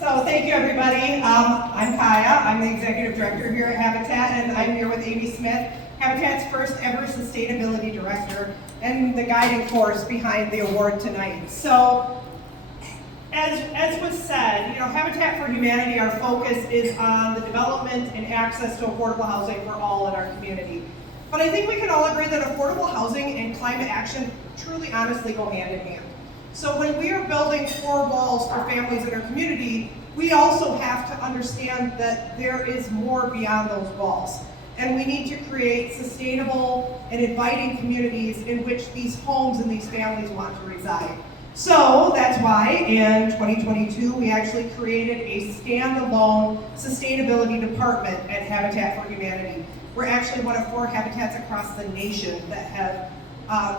So thank you, everybody. I'm Kaya. I'm the executive director here at Habitat, and I'm here with Amy Smith, Habitat's first ever sustainability director, and the guiding force behind the award tonight. So, as was said, Habitat for Humanity, our focus is on the development and access to affordable housing for all in our community. But I think we can all agree that affordable housing and climate action truly, honestly go hand in hand. So when we are building 4 walls for families in our community, we also have to understand that there is more beyond those walls. And we need to create sustainable and inviting communities in which these homes and these families want to reside. So that's why in 2022, we actually created a standalone sustainability department at Habitat for Humanity. We're actually one of 4 habitats across the nation that have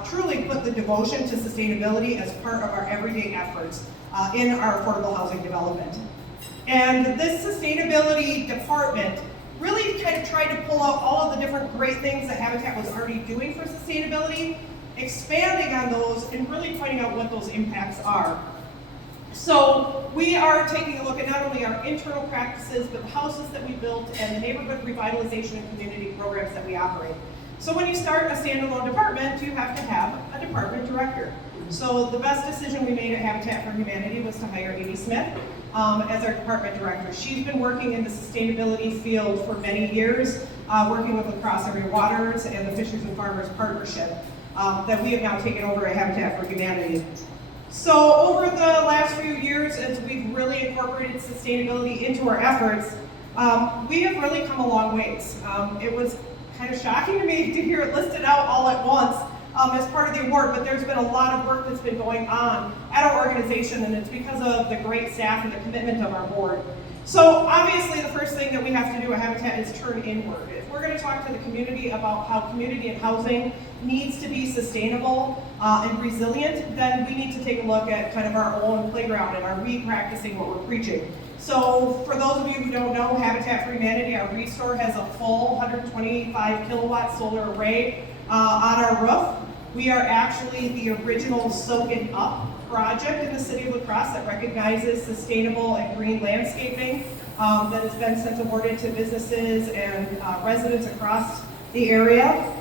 truly put the devotion to sustainability as part of our everyday efforts in our affordable housing development. And this sustainability department really kind of tried to pull out all of the different great things that Habitat was already doing for sustainability, expanding on those and really pointing out what those impacts are. So we are taking a look at not only our internal practices, but the houses that we built and the neighborhood revitalization and community programs that we operate. So when you start a standalone department, you have to have a department director. So the best decision we made at Habitat for Humanity was to hire Amy Smith as our department director. She's been working in the sustainability field for many years, working with La Crosse Area Waters and the Fishers and Farmers Partnership that we have now taken over at Habitat for Humanity. So over the last few years, as we've really incorporated sustainability into our efforts, we have really come a long ways. It was kind of shocking to me to hear it listed out all at once as part of the award, but there's been a lot of work that's been going on at our organization, and it's because of the great staff and the commitment of our board. So obviously the first thing that we have to do at Habitat is turn inward. If we're going to talk to the community about how community and housing needs to be sustainable and resilient, then we need to take a look at kind of our own playground and are we practicing what we're preaching. So for those of you who don't know, Habitat for Humanity, our Restore, has a full 125 kilowatt solar array on our roof. We are actually the original Soak It Up project in the city of La Crosse that recognizes sustainable and green landscaping that has been since awarded to businesses and residents across the area.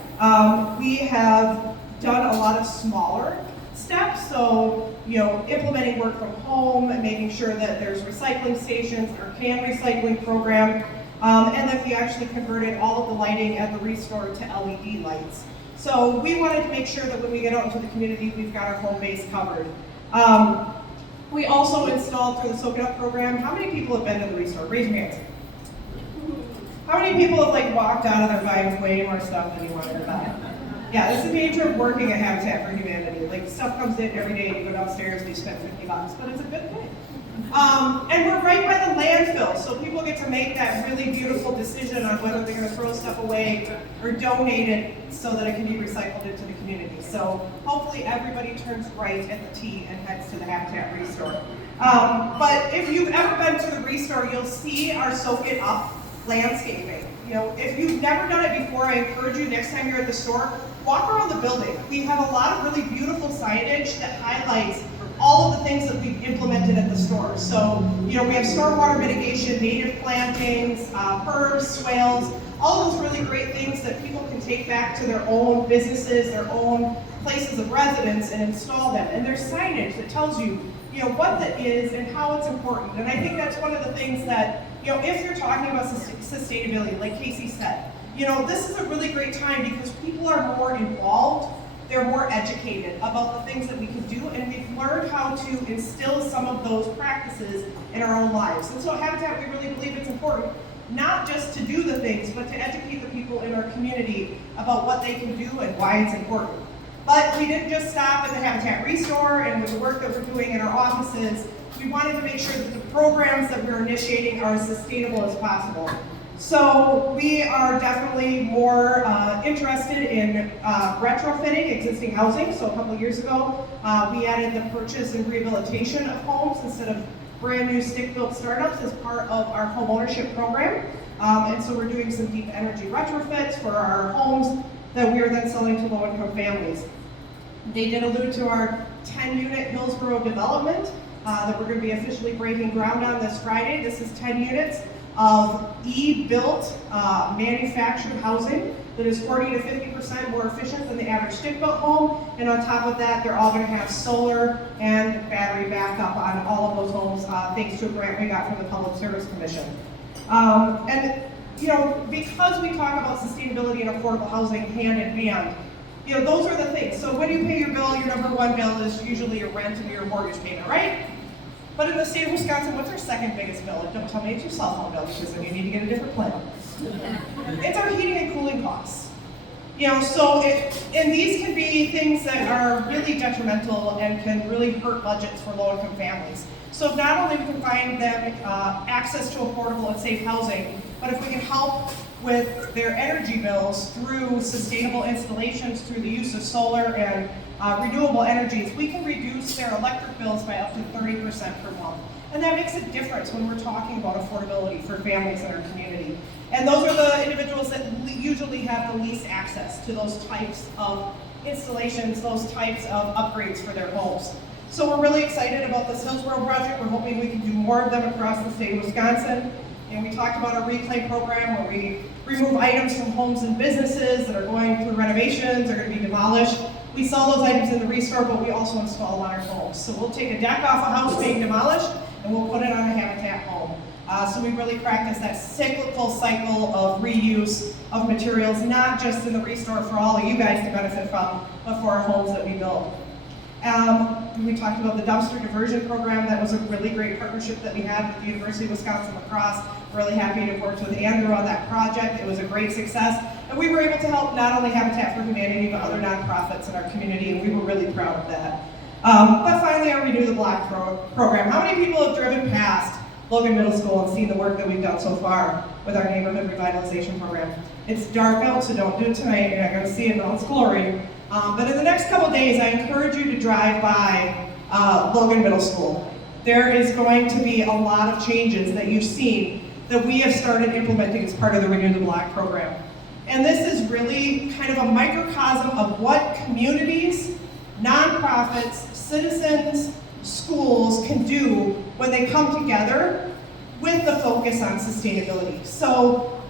We have done a lot of smaller steps, so implementing work from home and making sure that there's recycling stations, our can recycling program, and then we actually converted all of the lighting at the Restore to LED lights. So we wanted to make sure that when we get out into the community, we've got our home base covered. We also installed through the Soak It Up program. How many people have been to the Restore? Raise your hands. How many people have walked out of there buying way more stuff than you wanted to buy? Yeah, that's the nature of working at Habitat for Humanity. Stuff comes in every day, you go downstairs, you spend $50, but it's a good thing. And we're right by the landfill, so people get to make that really beautiful decision on whether they're going to throw stuff away or donate it so that it can be recycled into the community. So hopefully everybody turns right at the T and heads to the Habitat Restore. But if you've ever been to the Restore, you'll see our Soak It Up landscaping. If you've never done it before, I encourage you next time you're at the store, walk around the building. We have a lot of really beautiful signage that highlights all of the things that we've implemented at the store. So, we have stormwater mitigation, native plantings, herbs, swales, all those really great things that people can take back to their own businesses, their own places of residence and install them. And there's signage that tells you, what that is and how it's important. And I think that's one of the things that, if you're talking about sustainability, like Casey said, this is a really great time because people are more involved, they're more educated about the things that we can do, and we've learned how to instill some of those practices in our own lives. And so at Habitat, we really believe it's important not just to do the things, but to educate the people in our community about what they can do and why it's important. But we didn't just stop at the Habitat Restore and with the work that we're doing in our offices. We wanted to make sure that the programs that we're initiating are as sustainable as possible. So we are definitely more interested in retrofitting existing housing. So a couple of years ago, we added the purchase and rehabilitation of homes instead of brand new stick-built startups as part of our home ownership program. And so we're doing some deep energy retrofits for our homes that we are then selling to low-income families. They did allude to our 10-unit Hillsborough development. that we're going to be officially breaking ground on this Friday. This is 10 units of e-built manufactured housing that is 40 to 50% more efficient than the average stick-built home. And on top of that, they're all going to have solar and battery backup on all of those homes, thanks to a grant we got from the Public Service Commission. And you know, because we talk about sustainability and affordable housing hand in hand, you know, those are the things. So when you pay your bill, your number one bill is usually your rent and your mortgage payment, right? But in the state of Wisconsin, what's our second biggest bill? And don't tell me it's your cell phone bill, because then you need to get a different plan. It's our heating and cooling costs. You know, so and these can be things that are really detrimental and can really hurt budgets for low-income families. So not only we can find them access to affordable and safe housing, but if we can help with their energy bills through sustainable installations, through the use of solar and renewable energies, we can reduce their electric bills by up to 30% per month. And that makes a difference when we're talking about affordability for families in our community. And those are the individuals that usually have the least access to those types of installations, those types of upgrades for their homes. So we're really excited about this Hillsborough project. We're hoping we can do more of them across the state of Wisconsin. And we talked about our reclaim program where we remove items from homes and businesses that are going through renovations, are going to be demolished. We sell those items in the restore, but we also install on our homes. So we'll take a deck off a house being demolished and we'll put it on a Habitat home. So we really practice that cyclical cycle of reuse of materials, not just in the restore for all of you guys to benefit from, but for our homes that we build. We talked about the dumpster diversion program. That was a really great partnership that we had with the University of Wisconsin-La Crosse. Really happy to have worked with Andrew on that project. It was a great success. And we were able to help not only Habitat for Humanity, but other nonprofits in our community, and we were really proud of that. But finally, our Renew the Block program. How many people have driven past Logan Middle School and seen the work that we've done so far with our neighborhood revitalization program? It's dark out, so don't do it tonight. You're not going to see it in all its glory. But in the next couple days, I encourage you to drive by Logan Middle School. There is going to be a lot of changes that you've seen that we have started implementing as part of the Renew the Block program. And this is really kind of a microcosm of what communities, nonprofits, citizens, schools can do when they come together with the focus on sustainability. So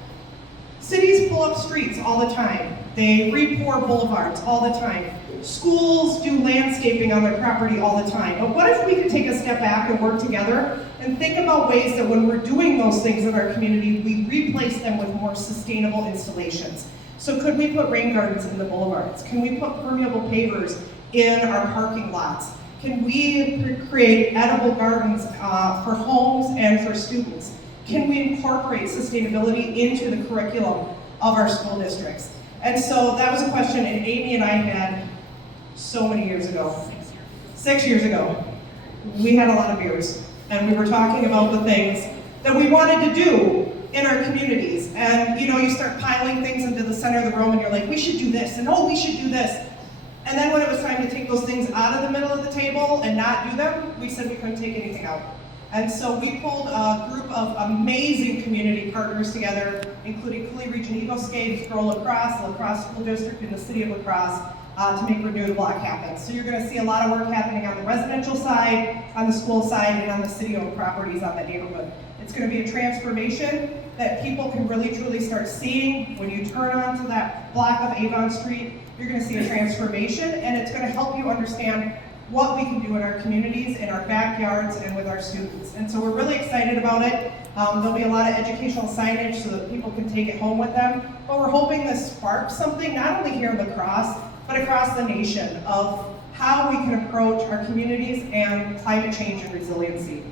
cities pull up streets all the time. They re-pour boulevards all the time. Schools do landscaping on their property all the time. But what if we could take a step back and work together and think about ways that when we're doing those things in our community, we replace them with more sustainable installations? So could we put rain gardens in the boulevards? Can we put permeable pavers in our parking lots? Can we create edible gardens for homes and for students? Can we incorporate sustainability into the curriculum of our school districts? And so that was a question that Amy and I had so many years ago. 6 years ago. We had a lot of beers, and we were talking about the things that we wanted to do in our communities. And you know, you start piling things into the center of the room and you're like, we should do this, and oh, we should do this. And then when it was time to take those things out of the middle of the table and not do them, we said we couldn't take anything out. And so we pulled a group of amazing community partners together, including Coulee Region Ecoscapes, Grow La Crosse, La Crosse School District, and the City of La Crosse, to make Renew the Block happen. So you're going to see a lot of work happening on the residential side, on the school side, and on the city-owned properties on the neighborhood. It's going to be a transformation that people can really truly start seeing. When you turn onto that block of Avon Street, you're going to see a transformation, and it's going to help you understand what we can do in our communities, in our backyards, and with our students. And so we're really excited about it. There'll be a lot of educational signage so that people can take it home with them. But we're hoping this sparks something, not only here in La Crosse, but across the nation, of how we can approach our communities and climate change and resiliency.